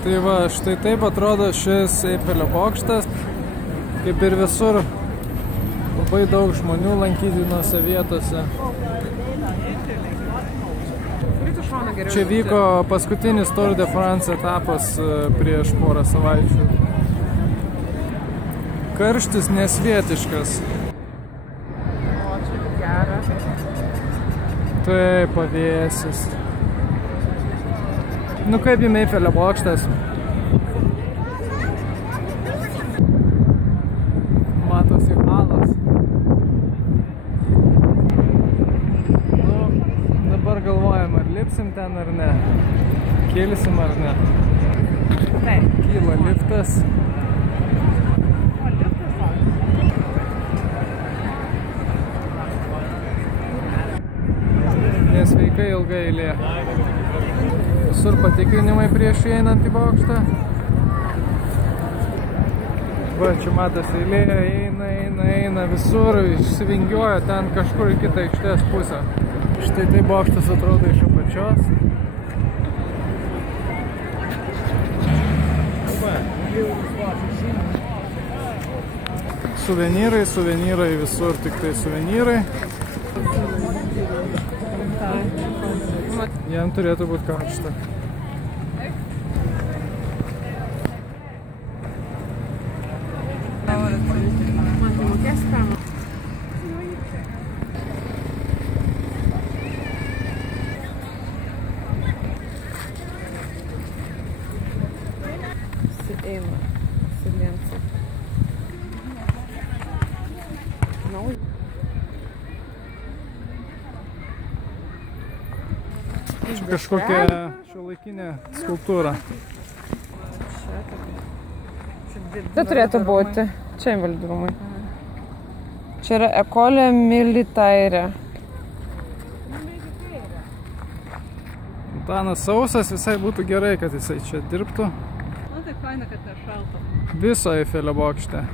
Tai va, štai taip atrodo šis Eifelio bokštas. Kaip ir visur, labai daug žmonių lankytinose vietose. Čia vyko paskutinis Tour de France etapas prieš porą savaičių. Karštis nesvietiškas. O, čia gera. Taip, pavėsis. Nu kaip jums Eifelio bokštas? Matosi halas. Nu, dabar galvojam, ar lipsim ten ar ne. Kilsim ar ne. Taip. Kyla liftas. Nesveikai ilga eilė. Visur patikrinimai prieš įeinant į bokštą. Va, čia matas eilė, eina visur, išsivingioja ten kažkur į kitą aikštės pusę. Štai tai bokštas atrodo iš apačios. Suvenyrai, visur tik tai suvenyrai. Jam turėtų būti karšta. Kažkokia šiuolaikinė skulptūra. Tai turėtų būti. Čia invalidų rūmai. Čia yra École Militaire. Antanas sausas, visai būtų gerai, kad jisai čia dirbtų. Na tai faina, kad šalta. Viso Eifelio bokšte.